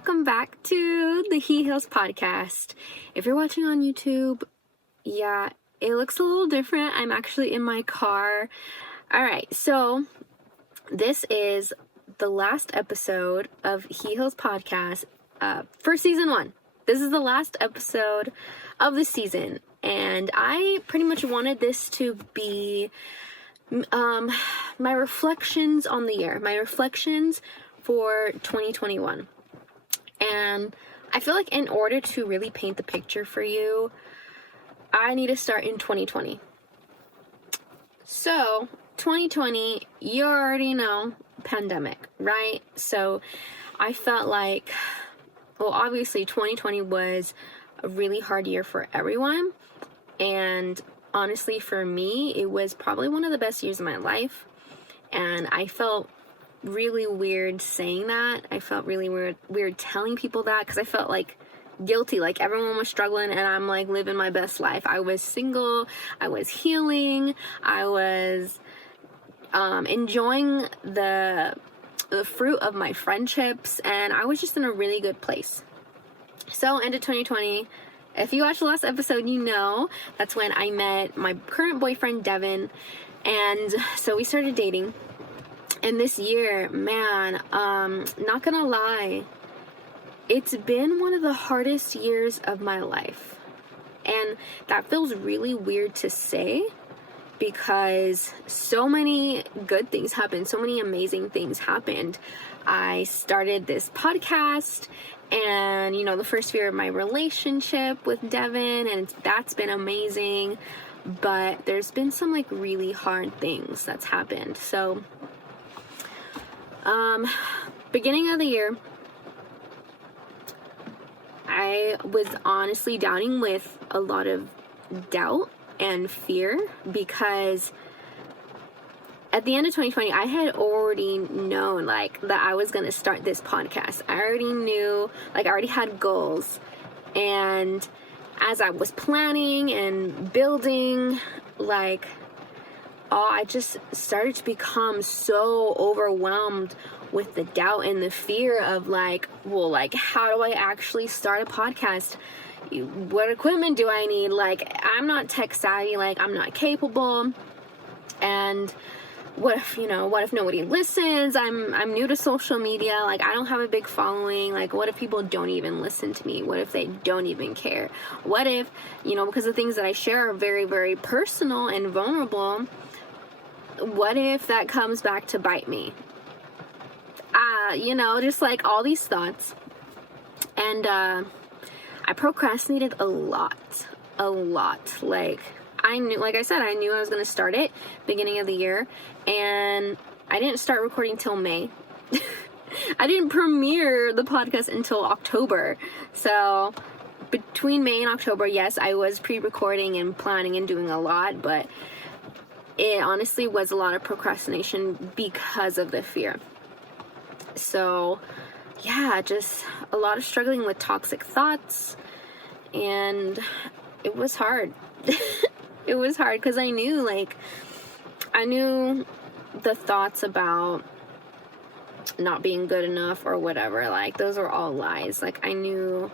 welcome back to the He Heals podcast. If you're watching on YouTube, yeah, it looks a little different. I'm actually in my car. All right, so this is the last episode of He Heals podcast for season 1. This is the last episode of the season, and I pretty much wanted this to be my reflections on the year, my reflections for 2021. And I feel like in order to really paint the picture for you, I need to start in 2020. So 2020, you already know, pandemic, right? So I felt like, well, obviously 2020 was a really hard year for everyone, and honestly, for me, it was probably one of the best years of my life, and I felt really weird saying that. I felt really weird telling people that, because I felt like guilty, like everyone was struggling and I'm like living my best life. I was single, I was healing, I was enjoying the fruit of my friendships, and I was just in a really good place. So, end of 2020, if you watched the last episode, you know that's when I met my current boyfriend, Devin, and so we started dating. And this year, man, not gonna lie, it's been one of the hardest years of my life. And that feels really weird to say, because so many good things happened, so many amazing things happened. I started this podcast, and the first year of my relationship with Devin, and that's been amazing. But there's been some like really hard things that's happened. So beginning of the year, I was honestly doubting with a lot of doubt and fear, because at the end of 2020, I had already known like that I was going to start this podcast. I already knew, like I already had goals, and as I was planning and building, like, I just started to become so overwhelmed with the doubt and the fear of like, well, like, how do I actually start a podcast? What equipment do I need? Like, I'm not tech savvy, like, I'm not capable. And what if nobody listens? I'm new to social media, like, I don't have a big following. Like, what if people don't even listen to me? What if they don't even care? What if, because the things that I share are very, very personal and vulnerable, what if that comes back to bite me? Just like all these thoughts. And I procrastinated a lot. Like, I knew I was going to start it beginning of the year, and I didn't start recording till May. I didn't premiere the podcast until October. So between May and October, yes, I was pre-recording and planning and doing a lot, but it honestly was a lot of procrastination because of the fear. So yeah, just a lot of struggling with toxic thoughts, and it was hard. It was hard because I knew the thoughts about not being good enough or whatever, like, those were all lies. Like, I knew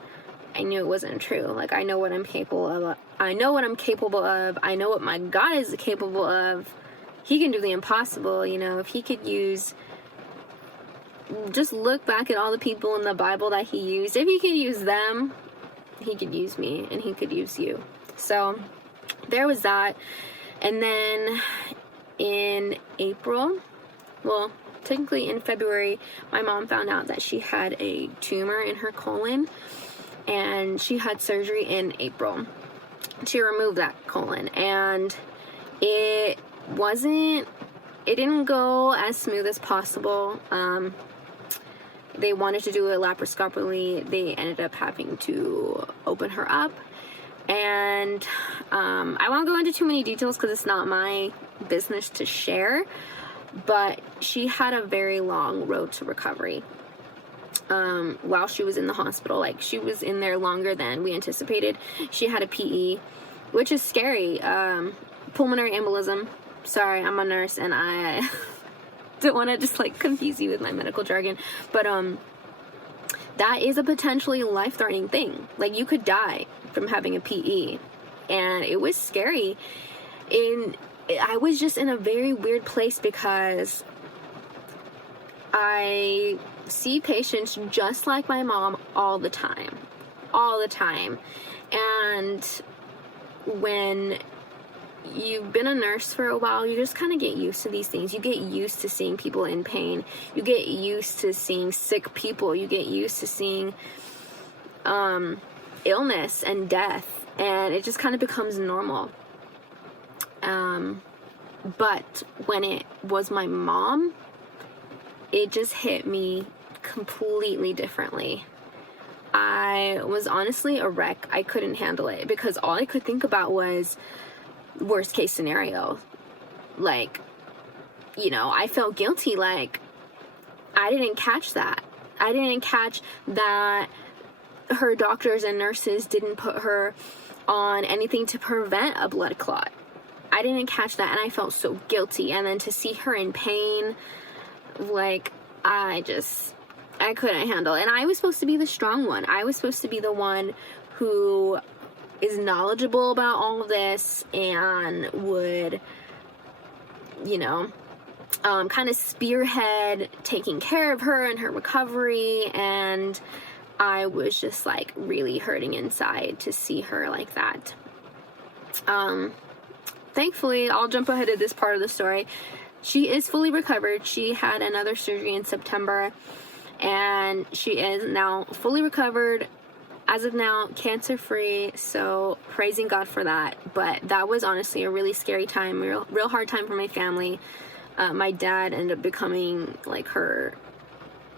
it wasn't true. Like, I know what I'm capable of. I know what my God is capable of. He can do the impossible. If he could just look back at all the people in the Bible that he used. If he could use them, he could use me, and he could use you. So there was that. And then in April, well, technically in February, my mom found out that she had a tumor in her colon, and she had surgery in April to remove that colon, and it didn't go as smooth as possible. They wanted to do it laparoscopically. They ended up having to open her up, and I won't go into too many details because it's not my business to share, but she had a very long road to recovery. While she was in the hospital, like, she was in there longer than we anticipated. She had a PE, which is scary. Pulmonary embolism. Sorry, I'm a nurse and I don't want to just like confuse you with my medical jargon, but that is a potentially life-threatening thing. Like, you could die from having a PE. And it was scary. And I was just in a very weird place because I see patients just like my mom all the time. All the time. And when you've been a nurse for a while, you just kind of get used to these things. You get used to seeing people in pain. You get used to seeing sick people. You get used to seeing illness and death. And it just kind of becomes normal. But when it was my mom, it just hit me completely differently. I was honestly a wreck. I couldn't handle it because all I could think about was worst case scenario. Like, you know, I felt guilty. Like, I didn't catch that. I didn't catch that her doctors and nurses didn't put her on anything to prevent a blood clot. I didn't catch that, and I felt so guilty. And then to see her in pain, like, I couldn't handle it. And I was supposed to be the strong one. I was supposed to be the one who is knowledgeable about all of this and would, you know, kind of spearhead taking care of her and her recovery. And I was just, like, really hurting inside to see her like that. Thankfully, I'll jump ahead of this part of the story. She is fully recovered. She had another surgery in September, and she is now fully recovered. As of now, cancer-free, so praising God for that. But that was honestly a really scary time, real hard time for my family. My dad ended up becoming, like, her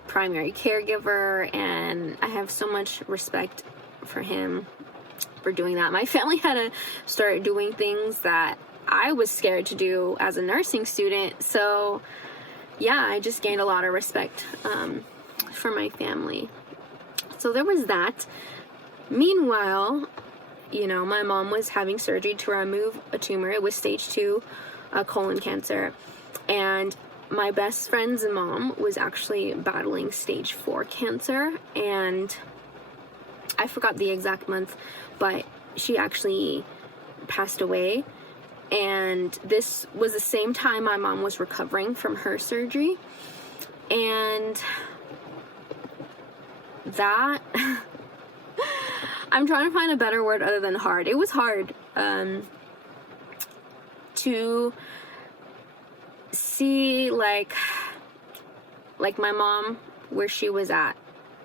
primary caregiver, and I have so much respect for him for doing that. My family had to start doing things that I was scared to do as a nursing student, so yeah, I just gained a lot of respect for my family. So there was that. Meanwhile, you know, my mom was having surgery to remove a tumor. It was stage 2 colon cancer, and my best friend's mom was actually battling stage 4 cancer, and I forgot the exact month, but she actually passed away. And this was the same time my mom was recovering from her surgery. And that, I'm trying to find a better word other than hard. It was hard to see, like my mom, where she was at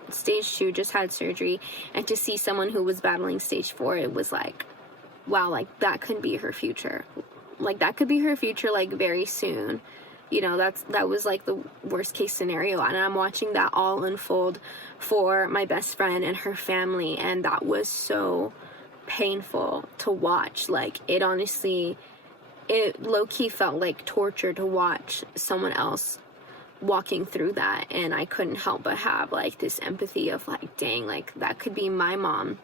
stage 2, just had surgery, and to see someone who was battling stage 4, it was like, wow, like, that could be her future. Like, that could be her future, like, very soon. You know, that was, like, the worst case scenario, and I'm watching that all unfold for my best friend and her family, and that was so painful to watch. Like, it low-key felt like torture to watch someone else walking through that, and I couldn't help but have, like, this empathy of, like, dang, like, that could be my mom.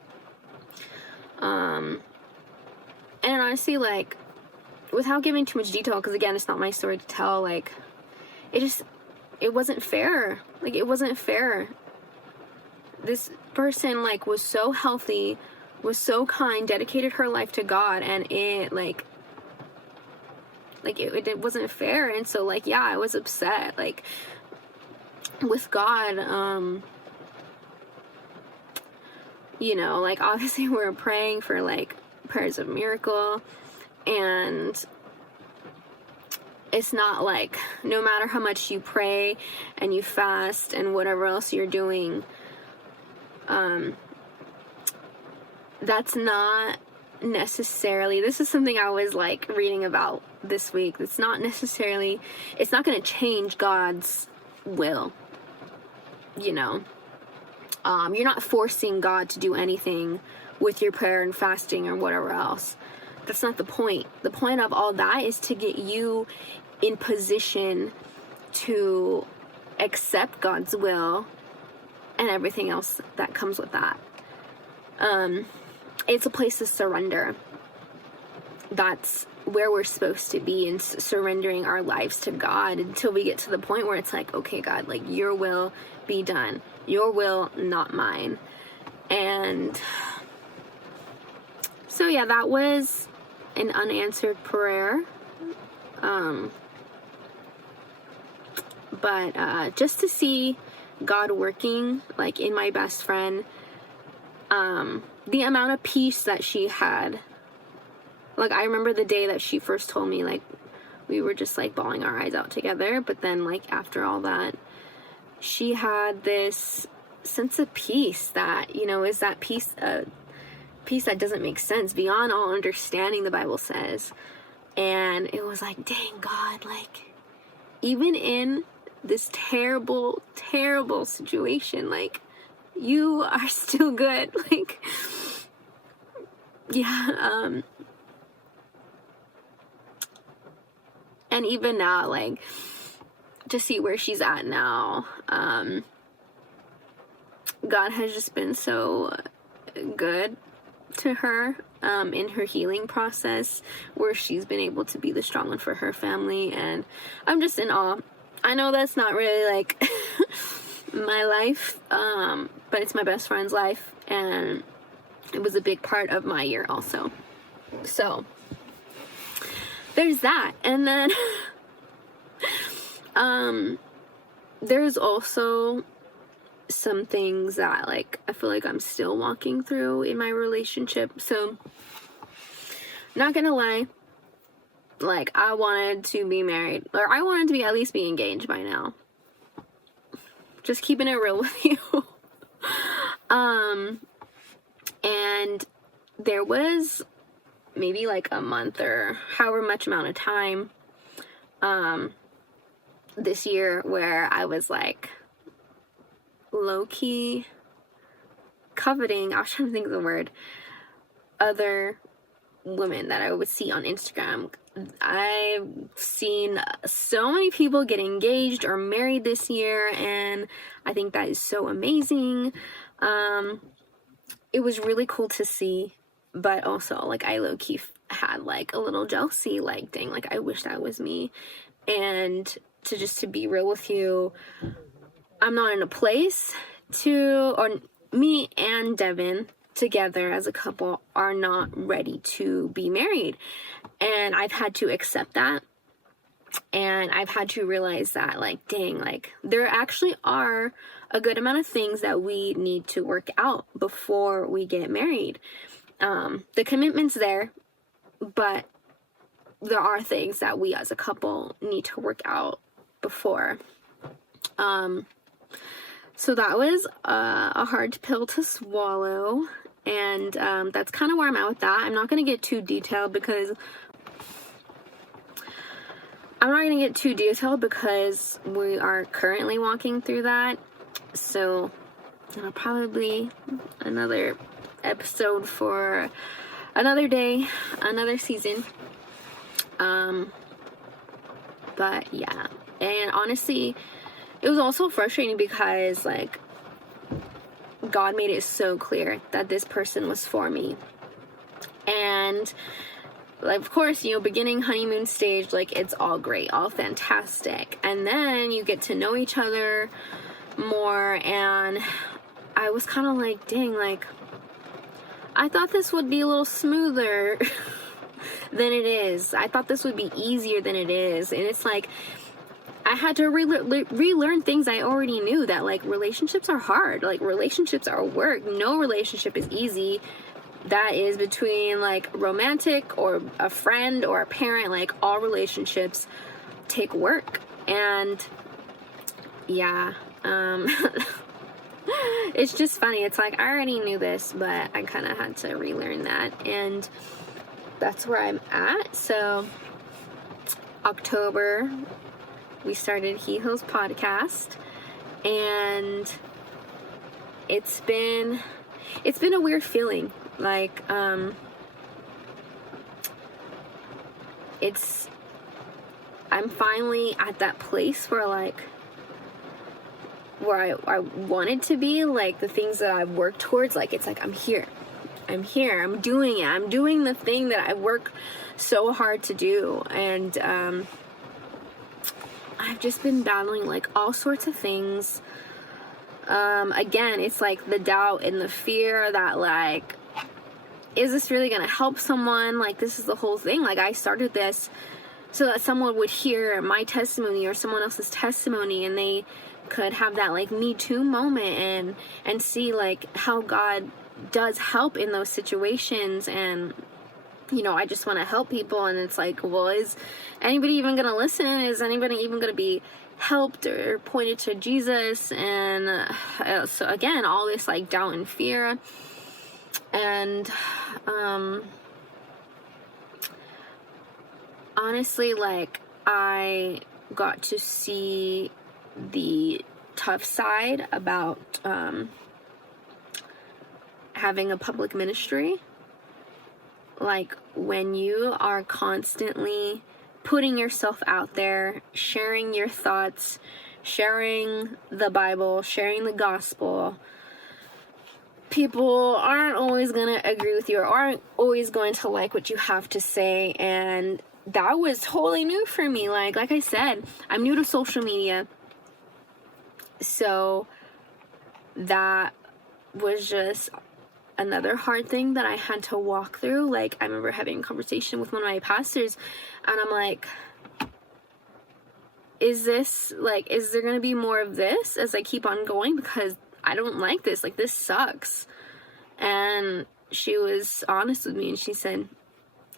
And honestly, like, without giving too much detail, because again, it's not my story to tell, like, it wasn't fair. Like, it wasn't fair. This person, like, was so healthy, was so kind, dedicated her life to God, and it wasn't fair. And so, like, yeah, I was upset, like, with God. You know, like, obviously we're praying for, like, prayers of miracle, and it's not like, no matter how much you pray and you fast and whatever else you're doing, that's not necessarily, this is something I was, like, reading about this week. It's not going to change God's will, you know. You're not forcing God to do anything with your prayer and fasting or whatever else. That's not the point. The point of all that is to get you in position to accept God's will and everything else that comes with that. It's a place of surrender. That's where we're supposed to be, in surrendering our lives to God until we get to the point where it's like, okay, God, like, your will be done. your will, not mine. And so yeah, that was an unanswered prayer. But just to see God working, like, in my best friend, the amount of peace that she had. Like, I remember the day that she first told me, like, we were just, like, bawling our eyes out together. But then, like, after all that, she had this sense of peace that, you know, is that peace that doesn't make sense, beyond all understanding, the Bible says. And it was like, dang, God, like, even in this terrible, terrible situation, like, you are still good. Like, yeah, and even now, like, to see where she's at now, God has just been so good to her, in her healing process, where she's been able to be the strong one for her family, and I'm just in awe. I know that's not really, like, my life, but it's my best friend's life, and it was a big part of my year also. So there's that. And then there's also some things that, like, I feel like I'm still walking through in my relationship. So, not gonna lie, like, I wanted to be married, or I wanted to be, at least be engaged by now. Just keeping it real with you. And there was maybe like a month or however much amount of time this year where I was like low-key coveting, I was trying to think of the word, other women that I would see on Instagram. I've seen so many people get engaged or married this year, and I think that is so amazing. It was really cool to see, but also, like, I low-key had like a little jealousy, like, dang, like, I wish that was me. And to be real with you, I'm not in a place to, or me and Devin together as a couple are not ready to be married. And I've had to accept that. And I've had to realize that, like, dang, like, there actually are a good amount of things that we need to work out before we get married. The commitment's there, but there are things that we as a couple need to work out before. So that was a hard pill to swallow, and that's kind of where I'm at with that. I'm not going to get too detailed because we are currently walking through that. So probably another episode for another day, another season. But yeah, and honestly, it was also frustrating because, like, God made it so clear that this person was for me. And, like, of course, you know, beginning honeymoon stage, like, it's all great, all fantastic. And then you get to know each other more, and I was kind of like, dang, like, I thought this would be a little smoother than it is. I thought this would be easier than it is. And it's like, I had to relearn things I already knew, that, like, relationships are hard. Like, relationships are work. No relationship is easy. That is between, like, romantic or a friend or a parent. Like, all relationships take work. And yeah, it's just funny. It's like, I already knew this, but I kind of had to relearn that. And that's where I'm at. So October, we started He Heals podcast, and it's been a weird feeling. Like, I'm finally at that place where, like, where I wanted to be, like, the things that I've worked towards, like, it's like, I'm here, I'm doing it, I'm doing the thing that I work so hard to do. And I've just been battling, like, all sorts of things, again, it's like the doubt and the fear that, like, is this really gonna help someone? Like, this is the whole thing. Like, I started this so that someone would hear my testimony or someone else's testimony, and they could have that, like, Me Too moment and see, like, how God does help in those situations. And, you know, I just want to help people, and it's like, well, is anybody even gonna listen? Is anybody even gonna be helped or pointed to Jesus? And so again, all this, like, doubt and fear. And honestly, like, I got to see the tough side about having a public ministry. Like, when you are constantly putting yourself out there, sharing your thoughts, sharing the Bible, sharing the gospel, people aren't always going to agree with you or aren't always going to like what you have to say. And that was totally new for me. Like I said, I'm new to social media. So that was just another hard thing that I had to walk through. Like, I remember having a conversation with one of my pastors, and I'm like, is there going to be more of this as I keep on going? Because I don't like this. Like, this sucks. And she was honest with me, and she said,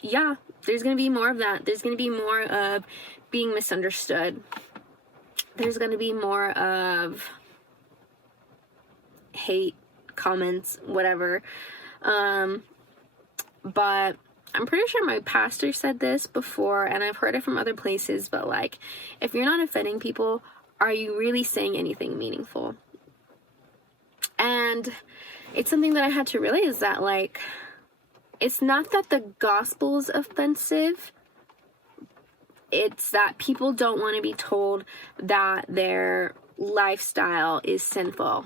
yeah, there's going to be more of that. There's going to be more of being misunderstood. There's going to be more of hate, comments, whatever. But I'm pretty sure my pastor said this before, and I've heard it from other places, but, like, if you're not offending people, are you really saying anything meaningful? And it's something that I had to realize, that, like, it's not that the gospel is offensive. It's that people don't want to be told that their lifestyle is sinful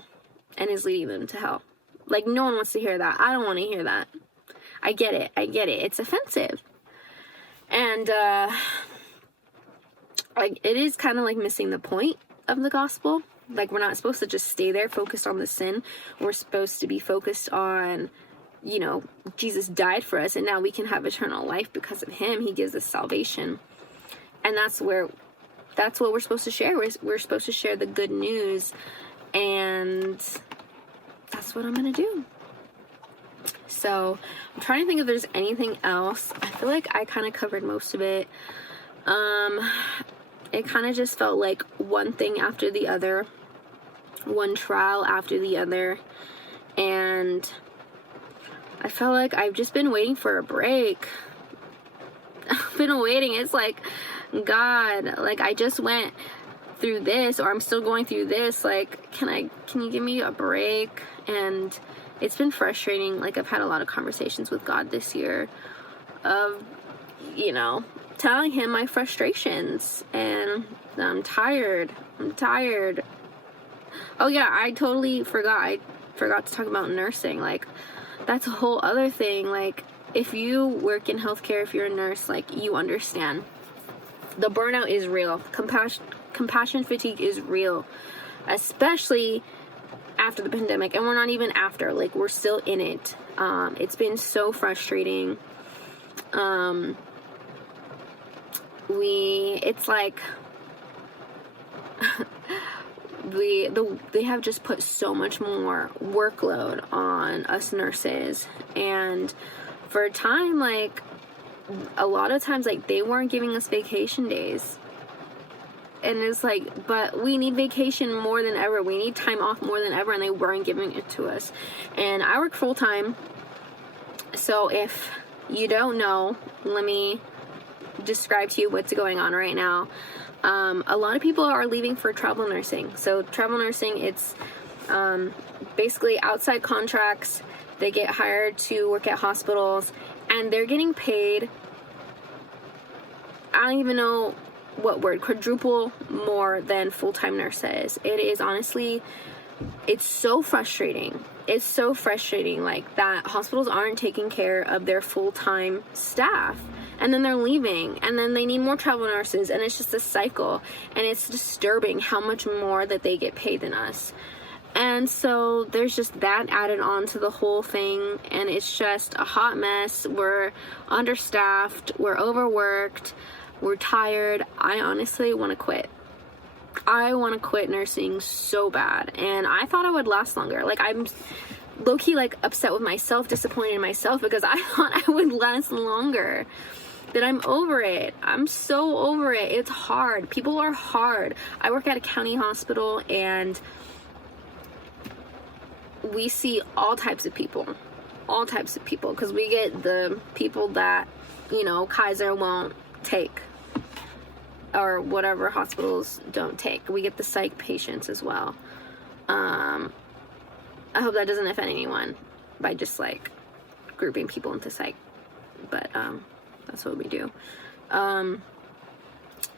and is leading them to hell. Like, no one wants to hear that. I don't want to hear that. I get it. It's offensive. And, like, it is kind of like missing the point of the gospel. Like, we're not supposed to just stay there focused on the sin. We're supposed to be focused on, you know, Jesus died for us, and now we can have eternal life because of him. He gives us salvation. And that's what we're supposed to share. We're supposed to share the good news. And that's what I'm going to do. So I'm trying to think if there's anything else. I feel like I kind of covered most of it. It kind of just felt like one thing after the other, one trial after the other. And I felt like I've just been waiting for a break. I've been waiting. It's like, God, like, I just went through this, or I'm still going through this. Like, can you give me a break? And it's been frustrating. Like, I've had a lot of conversations with God this year of, you know, telling him my frustrations, and I'm tired. Oh yeah, I totally forgot. I forgot to talk about nursing. Like, that's a whole other thing. Like, if you work in healthcare, if you're a nurse, like, you understand. The burnout is real. Compassion fatigue is real. Especially after the pandemic. And we're not even after. Like, we're still in it. It's been so frustrating. It's like... they have just put so much more workload on us nurses, and for a time, like, a lot of times, like, they weren't giving us vacation days, and it's like, but we need vacation more than ever, we need time off more than ever, and they weren't giving it to us. And I work full-time, so if you don't know, let me describe to you what's going on right now. A lot of people are leaving for travel nursing. So travel nursing, it's basically outside contracts. They get hired to work at hospitals, and they're getting paid, I don't even know what word, quadruple more than full-time nurses. It is honestly, it's so frustrating. It's so frustrating, like, that hospitals aren't taking care of their full-time staff. And then they're leaving, and then they need more travel nurses, and it's just a cycle, and it's disturbing how much more that they get paid than us. And so there's just that added on to the whole thing, and it's just a hot mess. We're understaffed, we're overworked, we're tired. I honestly want to quit. I want to quit nursing so bad, and I thought I would last longer. Like, I'm low-key like upset with myself, disappointed in myself, because I thought I would last longer. That I'm over it. I'm so over it. It's hard. People are hard. I work at a county hospital, and we see all types of people, because we get the people that, you know, Kaiser won't take, or whatever hospitals don't take. We get the psych patients as well. I hope that doesn't offend anyone by just like grouping people into psych, but that's what we do.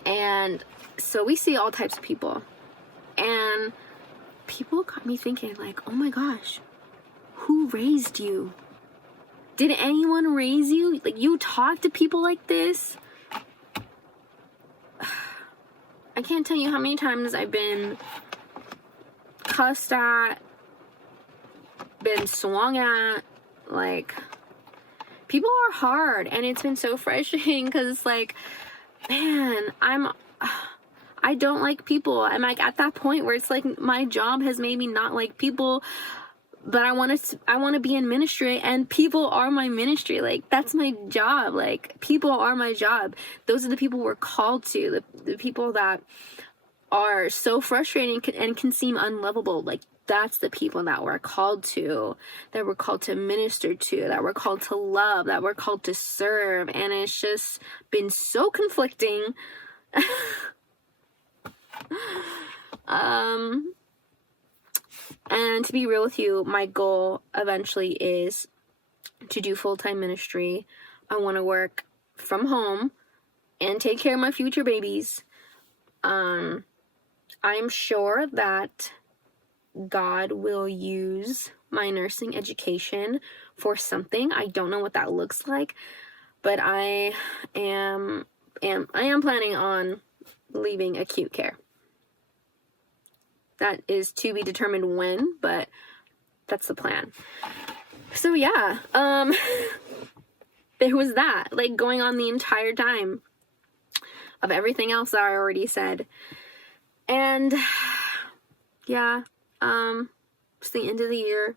And so we see all types of people, and people got me thinking, like, oh my gosh, who raised you? Did anyone raise you? Like, you talk to people like this? I can't tell you how many times I've been cussed at, been swung at. Like, people are hard, and it's been so frustrating, because it's like, man, I don't like people. I'm like at that point where it's like my job has made me not like people, but I want to be in ministry, and people are my ministry. Like, that's my job. Like, people are my job. Those are the people we're called to. The people that are so frustrating and can seem unlovable. Like, that's the people that we're called to, that we're called to minister to, that we're called to love, that we're called to serve. And it's just been so conflicting. And to be real with you, my goal eventually is to do full-time ministry. I want to work from home and take care of my future babies. I'm sure that God will use my nursing education for something. I don't know what that looks like, but I am planning on leaving acute care. That is to be determined when, but that's the plan. So yeah, there was that, like, going on the entire time of everything else that I already said. And yeah, it's the end of the year,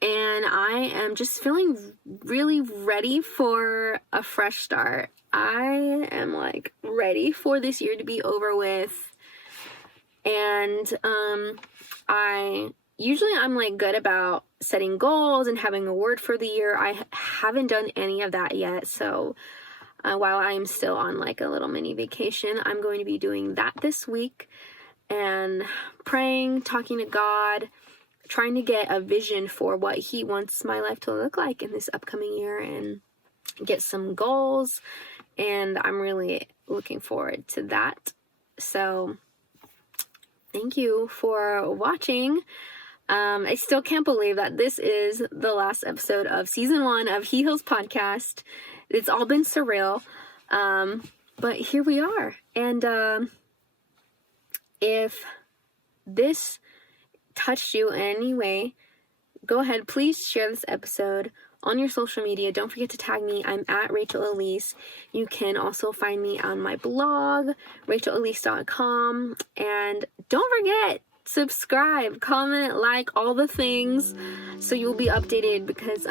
and I am just feeling really ready for a fresh start. I am like ready for this year to be over with. And I'm like good about setting goals and having a word for the year. I haven't done any of that yet. So while I'm still on like a little mini vacation, I'm going to be doing that this week, and praying, talking to God, trying to get a vision for what He wants my life to look like in this upcoming year, and get some goals. And I'm really looking forward to that. So thank you for watching. I still can't believe that this is the last episode of season 1 of He Heals Podcast. It's all been surreal. But here we are. And if this touched you in any way, go ahead, please share this episode on your social media. Don't forget to tag me. I'm at Rachel Elise. You can also find me on my blog, rachelelise.com. And don't forget, subscribe, comment, like, all the things, so you'll be updated, because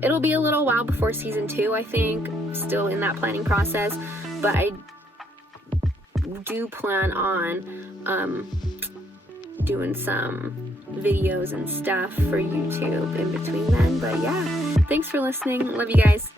it'll be a little while before season 2, I think. Still in that planning process, but I do plan on doing some videos and stuff for YouTube in between then. But yeah, thanks for listening. Love you guys.